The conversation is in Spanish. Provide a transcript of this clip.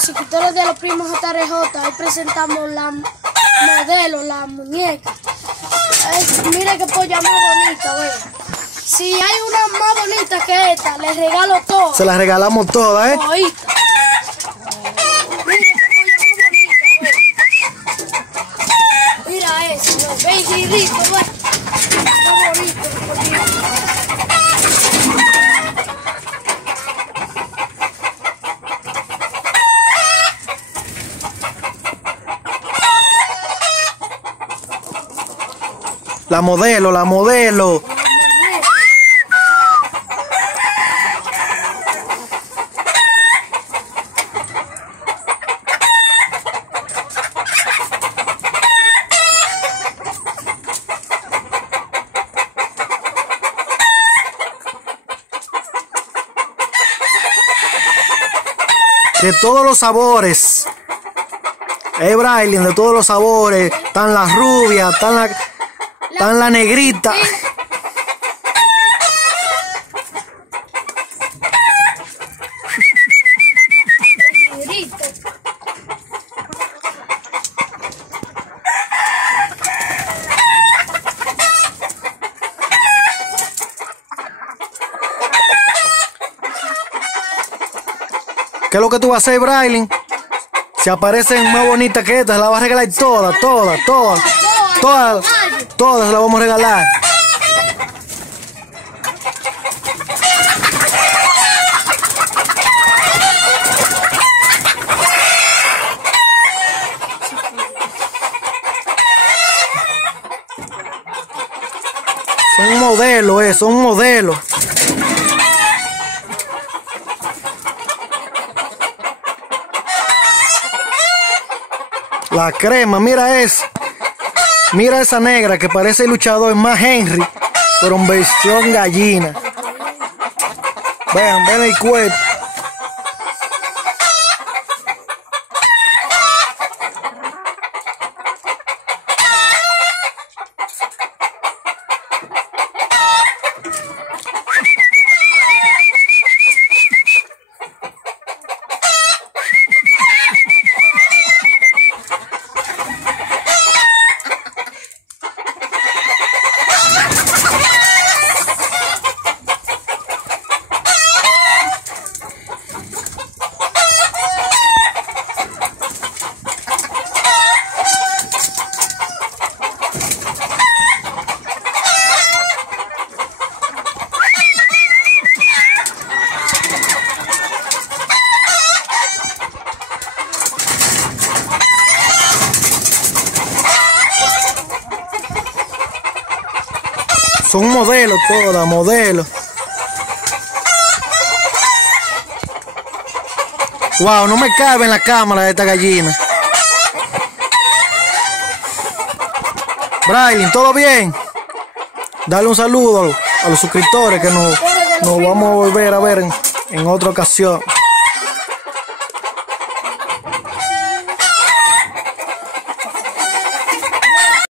los suscriptores de los primos JRJ, hoy presentamos la modelo, la muñeca. Mira qué polla más bonita, ve. Si hay una más bonita que esta, les regalo todas. Se las regalamos todas, ¿eh? Ahorita. Mira eso, ve, guirrito, ve. Está bonito, La modelo, la modelo. De todos los sabores. Brailyn, de todos los sabores. Están las rubias, están la negrita. ¿Qué es lo que tú vas a hacer, Brailyn? Si aparecen más bonitas que estas, las vas a regalar todas, las vamos a regalar. Son modelos, son modelos. La crema, mira esa. Mira esa negra que parece el luchador más Henry, pero en versión gallina. Vean el cuerpo. Son modelos todas, modelos. Wow, no me cabe en la cámara de esta gallina. Brailyn, ¿todo bien? Dale un saludo a los suscriptores que nos vamos a volver a ver en otra ocasión.